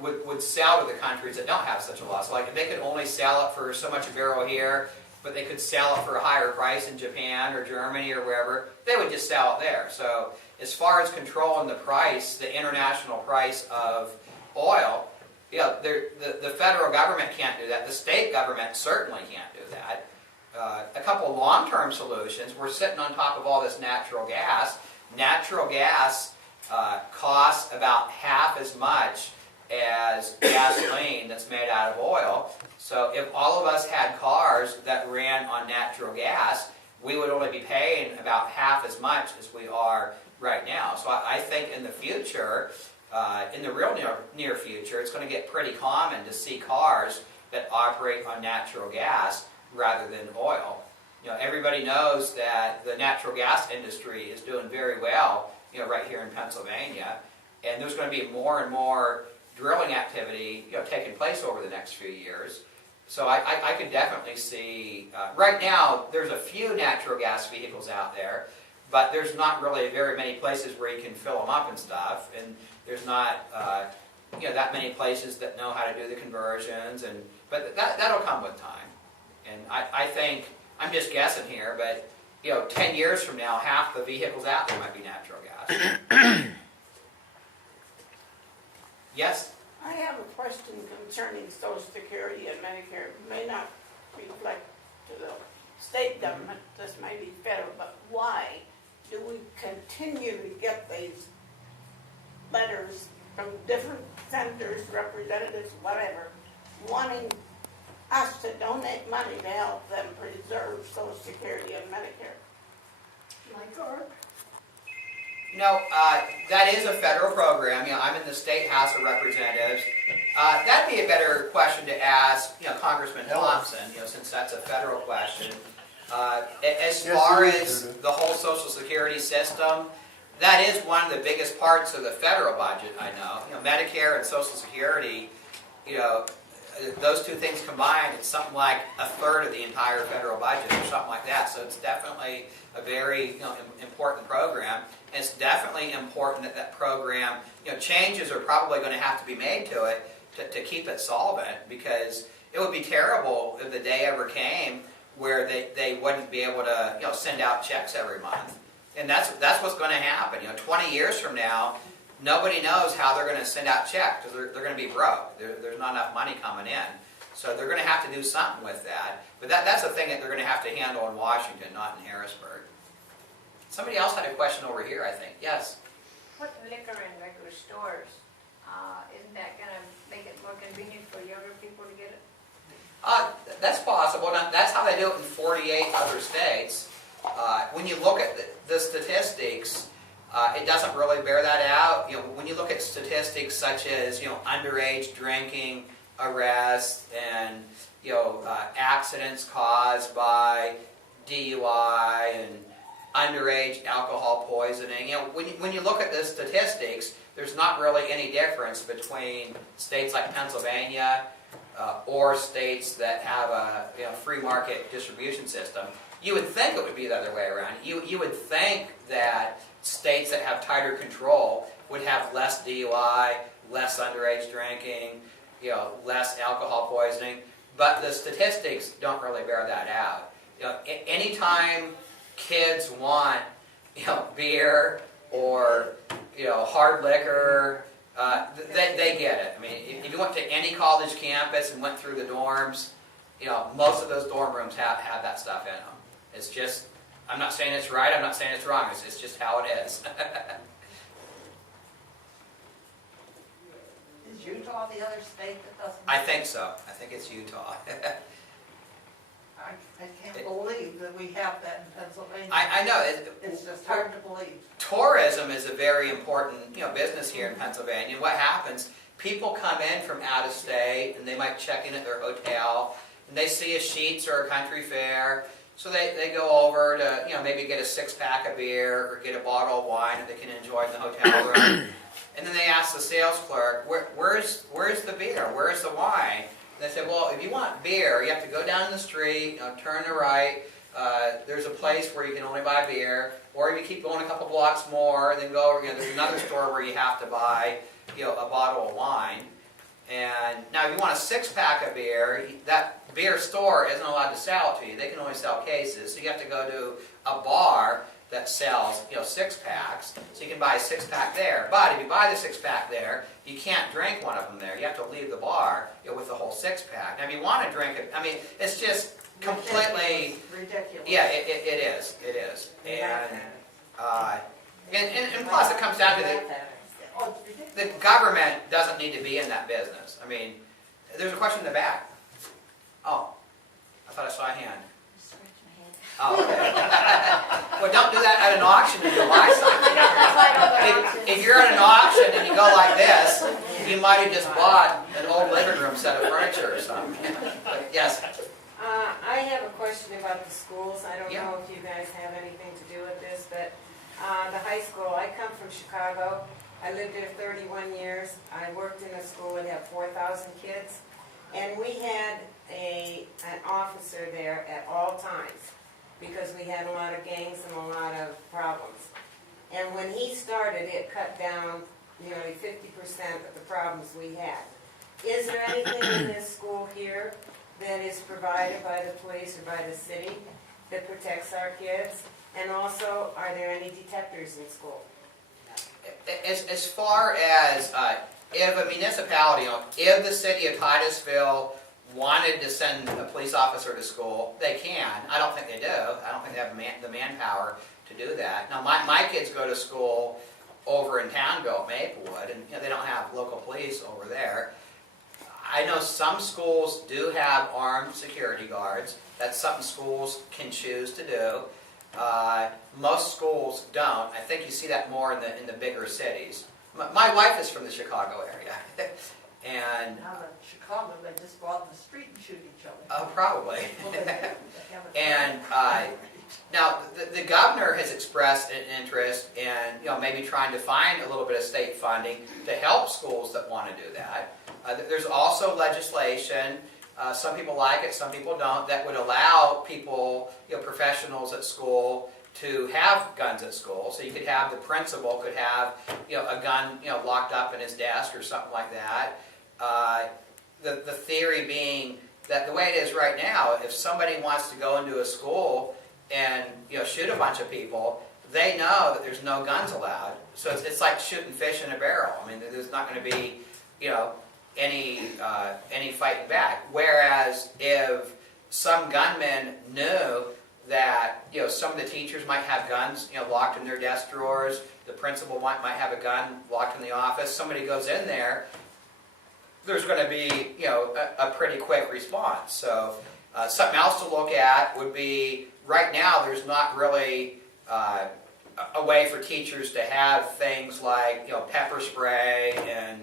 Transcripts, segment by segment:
would sell to the countries that don't have such a law. So like if they could only sell it for so much a barrel here, but they could sell it for a higher price in Japan or Germany or wherever, they would just sell it there. So as far as controlling the price, the international price of oil, the federal government can't do that. The state government certainly can't do that. A couple long-term solutions, we're sitting on top of all this natural gas. Natural gas costs about half as much as gasoline that's made out of oil. So if all of us had cars that ran on natural gas, we would only be paying about half as much as we are right now. So I think in the future, in the real near future, it's going to get pretty common to see cars that operate on natural gas rather than oil. Everybody knows that the natural gas industry is doing very well, right here in Pennsylvania, and there's going to be more and more drilling activity, taking place over the next few years. So I could definitely see, right now, there's a few natural gas vehicles out there, but there's not really very many places where you can fill them up and stuff, and there's not, that many places that know how to do the conversions, but that'll come with time. And I think, I'm just guessing here, but 10 years from now, half the vehicles out there might be natural gas. Yes? I have a question concerning Social Security and Medicare. It may not reflect to the state government, this may be federal, but why do we continue to get these letters from different senators, representatives, whatever, wanting us to donate money to help them preserve Social Security and Medicare? Like our that is a federal program. I'm in the State House of Representatives. That'd be a better question to ask, Congressman Thompson, since that's a federal question. As far as the whole Social Security system, that is one of the biggest parts of the federal budget, I know. Medicare and Social Security, those two things combined, it's something like a third of the entire federal budget or something like that. So it's definitely a very important program. And it's definitely important that that program, changes are probably going to have to be made to it to keep it solvent, because it would be terrible if the day ever came where they wouldn't be able to send out checks every month. And that's what's going to happen. 20 years from now, nobody knows how they're going to send out checks because they're going to be broke. There's not enough money coming in. So they're going to have to do something with that. But that's a thing that they're going to have to handle in Washington, not in Harrisburg. Somebody else had a question over here, I think. Yes? Put liquor in regular stores. Isn't that going to make it more convenient for younger people to get it? That's possible. Now, that's how they do it in 48 other states. When you look at the statistics, it doesn't really bear that out. When you look at statistics such as underage drinking, arrests, and accidents caused by DUI and underage alcohol poisoning, when you look at the statistics, there's not really any difference between states like Pennsylvania or states that have a free market distribution system. You would think it would be the other way around. You would think that states that have tighter control would have less DUI, less underage drinking, less alcohol poisoning, but the statistics don't really bear that out. Anytime kids want, beer or, hard liquor, they get it. I mean, if you went to any college campus and went through the dorms, most of those dorm rooms have that stuff in them. It's just, I'm not saying it's right, I'm not saying it's wrong, it's just how it is. Is Utah the other state that doesn't? I think so. I think it's Utah. I can't believe that we have that in Pennsylvania. I know. It's just hard to believe. Tourism is a very important business here in Pennsylvania. What happens, people come in from out of state and they might check in at their hotel and they see a Sheetz or a Country Fair. So they go over to maybe get a 6-pack of beer or get a bottle of wine that they can enjoy in the hotel room. And then they ask the sales clerk, where's the beer? Where's the wine? And they say, well, if you want beer, you have to go down the street, turn to right. There's a place where you can only buy beer. Or if you keep going a couple blocks more, then go over, there's another store where you have to buy a bottle of wine. And now if you want a 6-pack of beer, that beer store isn't allowed to sell it to you. They can only sell cases. So you have to go to a bar that sells, 6-packs. So you can buy a 6-pack there. But if you buy the 6-pack there, you can't drink one of them there. You have to leave the bar with the whole 6-pack. Now if you want to drink it, I mean, it's just completely ridiculous. Yeah, it is. It is. And plus it comes down to the government doesn't need to be in that business. I mean, there's a question in the back. Oh, I thought I saw a hand. Oh, okay. Well, don't do that at an auction if you buy something. If you're at an auction and you go like this, you might have just bought an old living room set of furniture or something. But yes. I have a question about the schools. I don't Yeah. know if you guys have anything to do with this, but the high school, I come from Chicago. I lived there 31 years. I worked in a school that had 4,000 kids. And we had an officer there at all times because we had a lot of gangs and a lot of problems. And when he started, it cut down nearly 50% of the problems we had. Is there anything in this school here that is provided by the police or by the city that protects our kids? And also, are there any detectors in school? As far as if a municipality, if the city of Titusville wanted to send a police officer to school, they can. I don't think they do. I don't think they have the manpower to do that. Now, my kids go to school over in Townville, Maplewood, and they don't have local police over there. I know some schools do have armed security guards. That's something schools can choose to do. Most schools don't. I think you see that more in the bigger cities. My wife is from the Chicago area, and Now in Chicago, they just go out in the street and shoot each other. probably. Well, they have a- And now the governor has expressed an interest in maybe trying to find a little bit of state funding to help schools that want to do that. There's also legislation. Some people like it, some people don't, that would allow people, professionals at school to have guns at school. So you could have the principal could have, a gun, locked up in his desk or something like that. The theory being that the way it is right now, if somebody wants to go into a school and shoot a bunch of people, they know that there's no guns allowed. So it's like shooting fish in a barrel. I mean, there's not going to be, any fighting back. Whereas if some gunmen knew that some of the teachers might have guns locked in their desk drawers, the principal might have a gun locked in the office, somebody goes in there, there's going to be a pretty quick response. So something else to look at would be, right now there's not really a way for teachers to have things like pepper spray and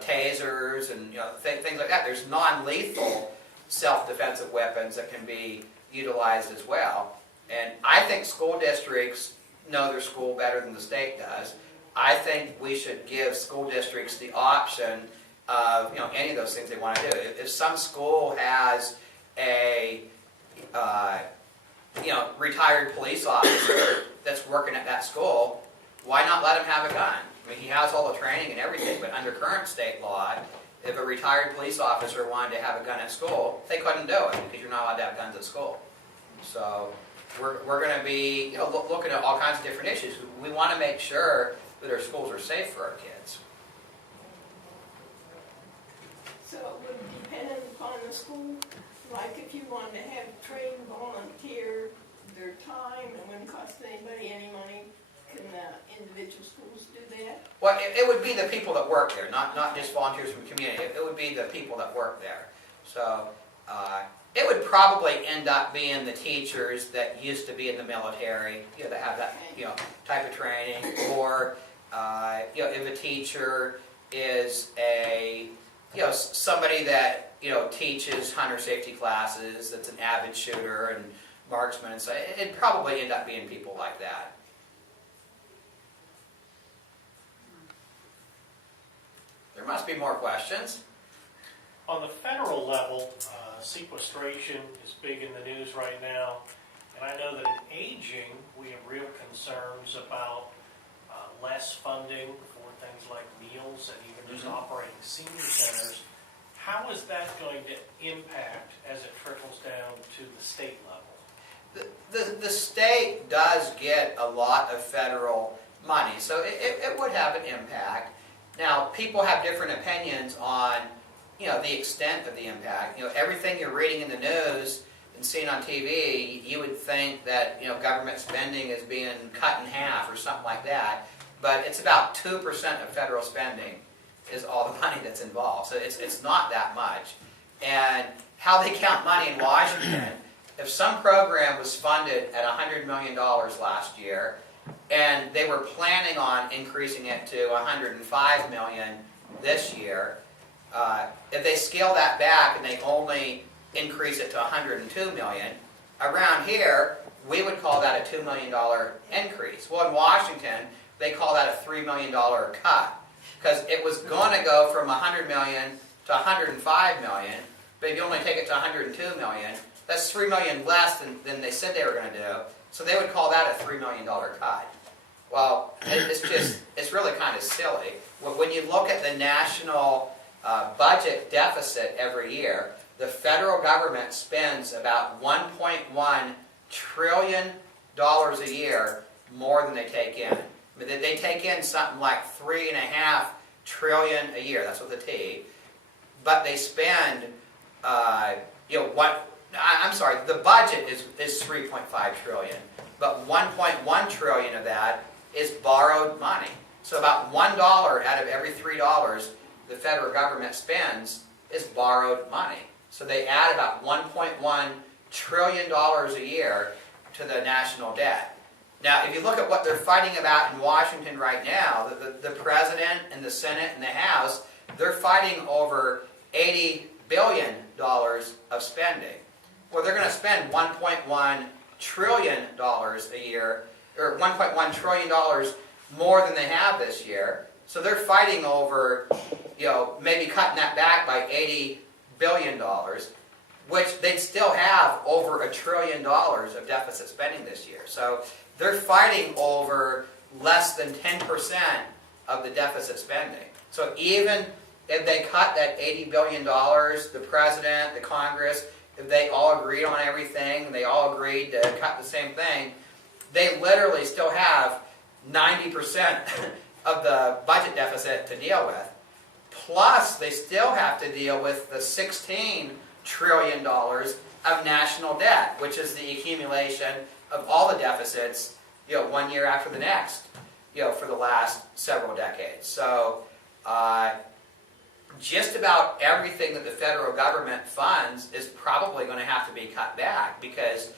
tasers and things like that. There's non-lethal self-defensive weapons that can be utilized as well. And I think school districts know their school better than the state does. I think we should give school districts the option of any of those things they want to do. If some school has a retired police officer that's working at that school, why not let him have a gun? I mean, he has all the training and everything, but under current state law, if a retired police officer wanted to have a gun at school, they couldn't do it because you're not allowed to have guns at school. So we're going to be looking at all kinds of different issues. We want to make sure that our schools are safe for our kids. So it would depend upon the school, like if you wanted to have trained volunteer their time, it wouldn't cost anybody any money. Can individual schools do that? Well, it would be the people that work there, not just volunteers from the community. It would be the people that work there. So it would probably end up being the teachers that used to be in the military, that have that type of training, or if a teacher is a somebody that teaches hunter safety classes, that's an avid shooter and marksman, and so it'd probably end up being people like that. There must be more questions. On the federal level, sequestration is big in the news right now, and I know that in aging we have real concerns about less funding for things like meals and even just Mhm. operating senior centers. How is that going to impact as it trickles down to the state level? The state does get a lot of federal money, so it would have an impact. Now, people have different opinions on, the extent of the impact. Everything you're reading in the news and seeing on TV, you would think that, government spending is being cut in half or something like that. But it's about 2% of federal spending is all the money that's involved. So it's not that much. And how they count money in Washington, if some program was funded at $100 million last year, and they were planning on increasing it to $105 million this year, if they scale that back and they only increase it to $102 million, around here, we would call that a $2 million increase. Well, in Washington, they call that a $3 million cut, because it was going to go from $100 million to $105 million, but if you only take it to $102 million, that's $3 million less than they said they were going to do, so they would call that a $3 million cut. Well, it's really kind of silly. When you look at the national budget deficit every year, the federal government spends about $1.1 trillion a year more than they take in. They take in something like $3.5 trillion a year. That's with a T. But they spend, the budget is $3.5 trillion, but $1.1 trillion of that is borrowed money. So about $1 out of every $3 the federal government spends is borrowed money. So they add about $1.1 trillion a year to the national debt. Now, if you look at what they're fighting about in Washington right now, the president and the Senate and the House, they're fighting over $80 billion of spending. Well, they're going to spend $1.1 trillion a year, or $1.1 trillion more than they have this year. So they're fighting over, maybe cutting that back by $80 billion, which they'd still have over $1 trillion of deficit spending this year. So they're fighting over less than 10% of the deficit spending. So even if they cut that $80 billion, the president, the Congress, if they all agreed on everything, and they all agreed to cut the same thing, they literally still have 90% of the budget deficit to deal with. Plus, they still have to deal with the $16 trillion of national debt, which is the accumulation of all the deficits, 1 year after the next, for the last several decades. So, just about everything that the federal government funds is probably going to have to be cut back, because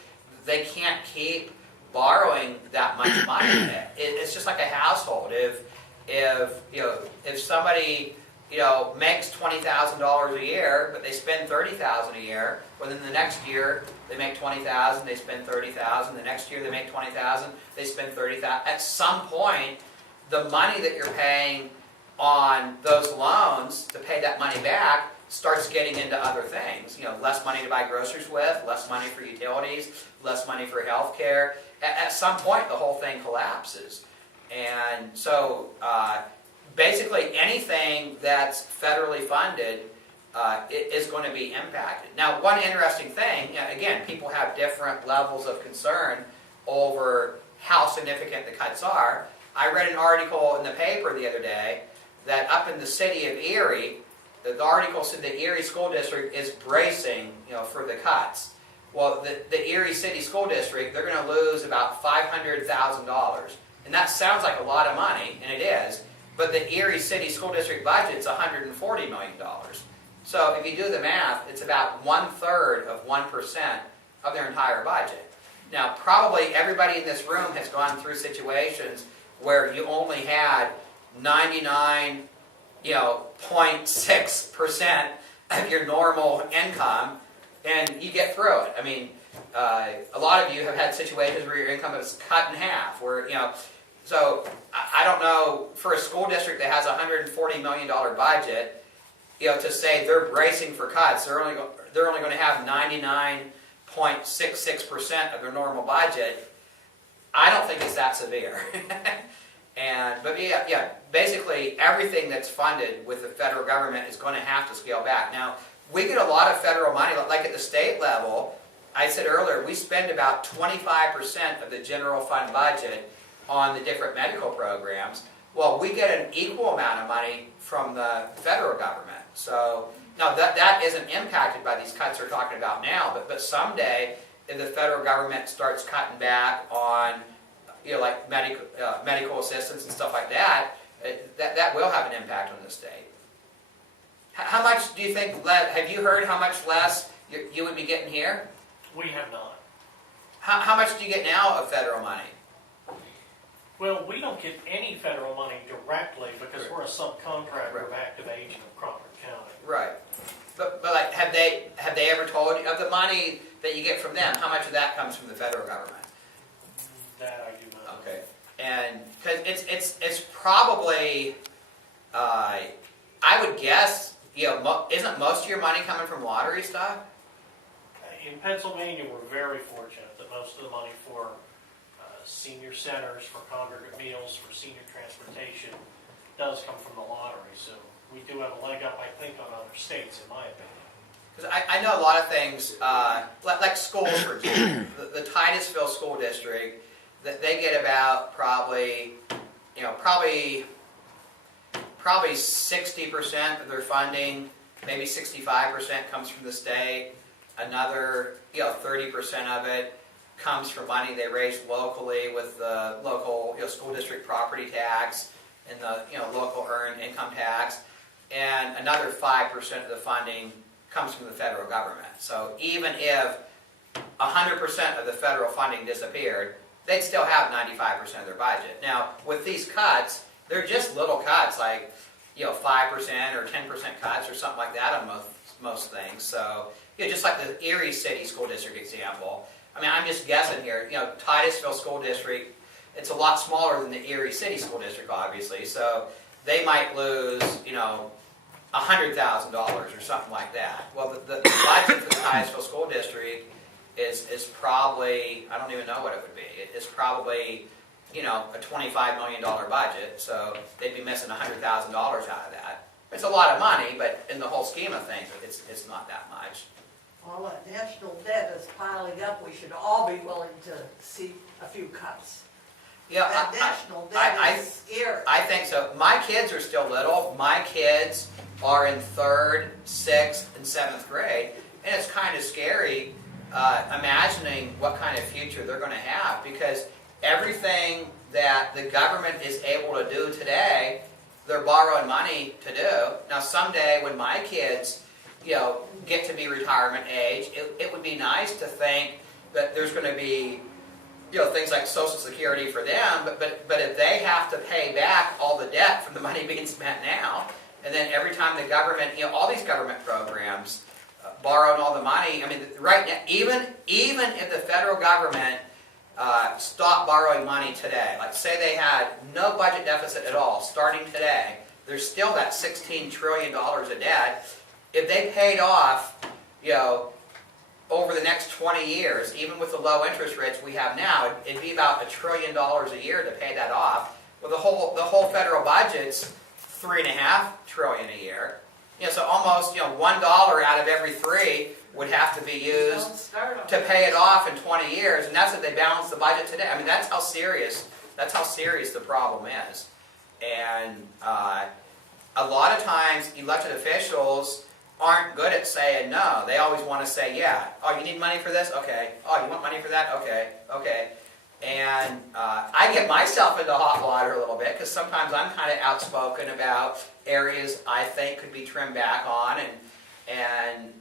they can't keep borrowing that much money. It's just like a household. If somebody makes $20,000 a year, but they spend $30,000 a year, well, then the next year they make $20,000, they spend $30,000. The next year they make $20,000, they spend $30,000. At some point, the money that you're paying on those loans to pay that money back starts getting into other things. Less money to buy groceries with, less money for utilities, less money for health care. At some point, the whole thing collapses. And so, basically, anything that's federally funded is going to be impacted. Now, one interesting thing, again, people have different levels of concern over how significant the cuts are. I read an article in the paper the other day that up in the city of Erie, the article said the Erie School District is bracing, for the cuts. Well, the Erie City School District, they're going to lose about $500,000. And that sounds like a lot of money, and it is, but the Erie City School District budget's $140 million. So if you do the math, it's about 1/3 of 1% of their entire budget. Now, probably everybody in this room has gone through situations where you only had 99.6% of your normal income, and you get through it. I mean, a lot of you have had situations where your income is cut in half, where, so I don't know, for a school district that has a $140 million budget, to say they're bracing for cuts, they're only going to have 99.66% of their normal budget, I don't think it's that severe. But yeah, basically everything that's funded with the federal government is going to have to scale back. Now, we get a lot of federal money, like at the state level. I said earlier, we spend about 25% of the general fund budget on the different medical programs. Well, we get an equal amount of money from the federal government. So now that isn't impacted by these cuts we're talking about now, but someday if the federal government starts cutting back on like medical assistance and stuff like that, that will have an impact on the state. How much do you think, have you heard how much less you would be getting here? We have not. How much do you get now of federal money? Well, we don't get any federal money directly because we're a subcontractor of active aging of Crawford County. Right. But like, have they ever told you of the money that you get from them? How much of that comes from the federal government? That I do not. Okay. And because it's probably, I would guess, isn't most of your money coming from lottery stuff? In Pennsylvania, we're very fortunate that most of the money for senior centers, for congregate meals, for senior transportation does come from the lottery. So we do have a leg up, I think, on other states, in my opinion. Because I know a lot of things, like schools, for example. The Titusville School District, they get about probably 60% of their funding, maybe 65% comes from the state. Another 30% of it comes from money they raise locally with the local school district property tax and the local earned income tax, and another 5% of the funding comes from the federal government. So even if 100% of the federal funding disappeared, they'd still have 95% of their budget. Now, with these cuts, they're just little cuts, like 5% or 10% cuts or something like that on most things. So just like the Erie City School District example. I mean, I'm just guessing here. Titusville School District, it's a lot smaller than the Erie City School District, obviously. So they might lose, $100,000 or something like that. Well, the budget for the Titusville School District is probably, I don't even know what it would be. It's probably, a $25 million budget. So they'd be missing $100,000 out of that. It's a lot of money, but in the whole scheme of things, it's not that much. Well, that national debt is piling up. We should all be willing to see a few cuts. Yeah, That national debt is scary. I think so. My kids are still little. My kids are in 3rd, 6th, and 7th grade, and it's kind of scary imagining what kind of future they're going to have, because everything that the government is able to do today, they're borrowing money to do. Now, someday when my kids get to be retirement age, it would be nice to think that there's going to be things like Social Security for them, but if they have to pay back all the debt from the money being spent now, and then every time the government, all these government programs borrowing all the money, I mean, right now, even if the federal government stopped borrowing money today, like say they had no budget deficit at all starting today, there's still that $16 trillion of debt. If they paid off, over the next 20 years, even with the low interest rates we have now, it'd be about $1 trillion a year to pay that off. Well, the whole federal budget's $3.5 trillion a year. So almost $1 out of every 3 would have to be used to pay it off in 20 years, and that's if they balance the budget today. I mean, that's how serious the problem is. And a lot of times, elected officials aren't good at saying no. They always want to say, yeah. Oh, you need money for this? Okay. Oh, you want money for that? Okay. And I get myself into hot water a little bit because sometimes I'm kind of outspoken about areas I think could be trimmed back on, and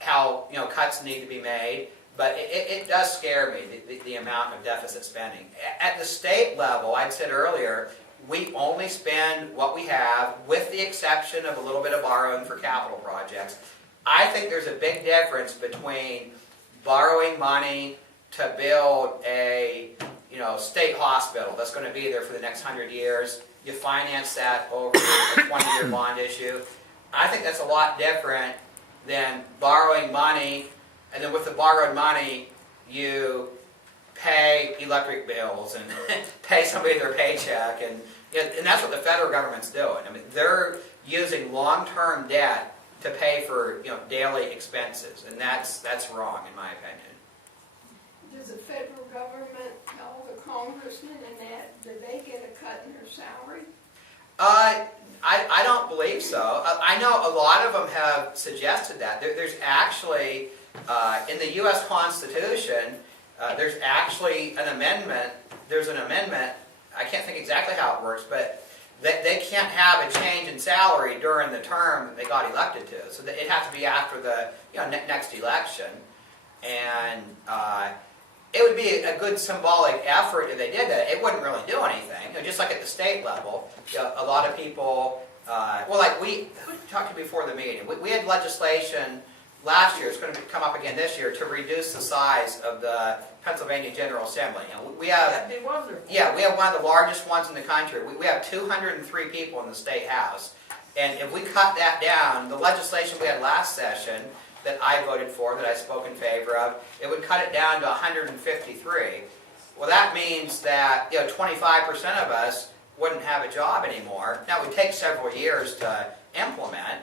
how cuts need to be made. But it does scare me, the amount of deficit spending. At the state level, I'd said earlier, we only spend what we have, with the exception of a little bit of borrowing for capital projects. I think there's a big difference between borrowing money to build a state hospital that's going to be there for the next 100 years. You finance that over a 20-year bond issue. I think that's a lot different than borrowing money, and then with the borrowed money, you pay electric bills and pay somebody their paycheck, and that's what the federal government's doing. I mean, they're using long-term debt to pay for daily expenses, and that's wrong in my opinion. Does the federal government, all the congressmen and that, do they get a cut in their salary? I don't believe so. I know a lot of them have suggested that. There's actually, in the U.S. Constitution, there's actually an amendment. There's an amendment, I can't think exactly how it works, but they can't have a change in salary during the term that they got elected to. So it has to be after the next election. And it would be a good symbolic effort if they did that. It wouldn't really do anything. Just like at the state level, a lot of people, like we talked to before the meeting, we had legislation last year, it's going to come up again this year, to reduce the size of the Pennsylvania General Assembly. We have, That'd be wonderful. yeah, we have one of the largest ones in the country. We have 203 people in the state house. And if we cut that down, the legislation we had last session that I voted for, that I spoke in favor of, it would cut it down to 153. Well, that means that 25% of us wouldn't have a job anymore. Now, it would take several years to implement,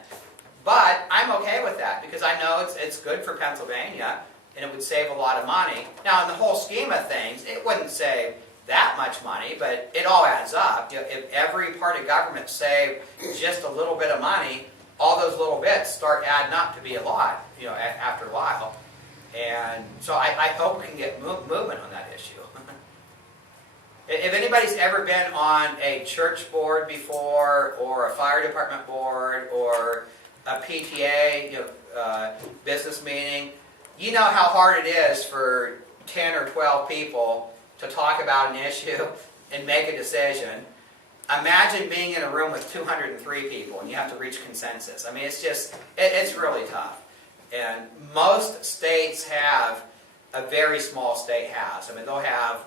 but I'm okay with that because I know it's good for Pennsylvania and it would save a lot of money. Now, in the whole scheme of things, it wouldn't save that much money, but it all adds up. If every part of government saved just a little bit of money, all those little bits start adding up to be a lot, after a while. And so I hope we can get movement on that issue. If anybody's ever been on a church board before, or a fire department board, or a PTA, business meeting, you know how hard it is for 10 or 12 people to talk about an issue and make a decision. Imagine being in a room with 203 people and you have to reach consensus. I mean, it's really tough. And most states have a very small state house. I mean, they'll have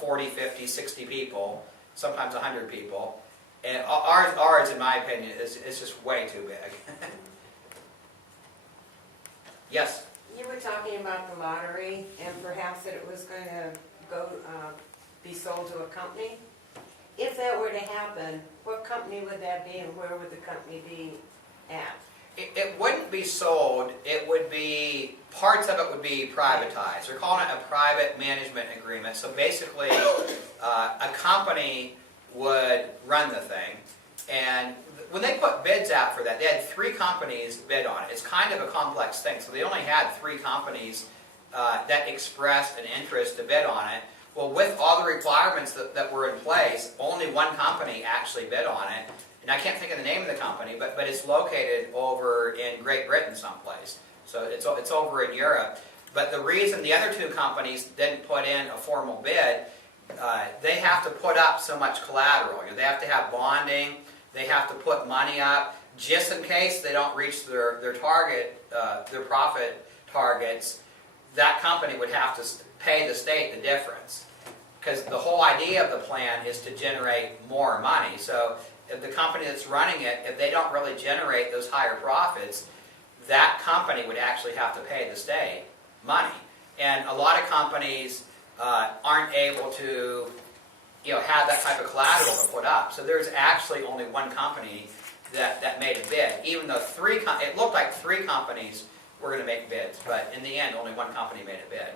40, 50, 60 people, sometimes 100 people. And ours, in my opinion, is just way too big. Yes? You were talking about the lottery and perhaps that it was going to be sold to a company. If that were to happen, what company would that be and where would the company be at? It wouldn't be sold. It would be, parts of it would be privatized. They're calling it a private management agreement. So basically, a company would run the thing. And when they put bids out for that, they had 3 companies bid on it. It's kind of a complex thing. So they only had 3 companies that expressed an interest to bid on it. Well, with all the requirements that were in place, only one company actually bid on it. And I can't think of the name of the company, but it's located over in Great Britain someplace. So it's over in Europe. But the reason the other 2 companies didn't put in a formal bid, they have to put up so much collateral. They have to have bonding. They have to put money up just in case they don't reach their target, their profit targets. That company would have to pay the state the difference. Because the whole idea of the plan is to generate more money. So if the company that's running it, if they don't really generate those higher profits, that company would actually have to pay the state money. And a lot of companies aren't able to have that type of collateral to put up. So there's actually only one company that made a bid, even though it looked like 3 companies were going to make bids, but in the end only one company made a bid.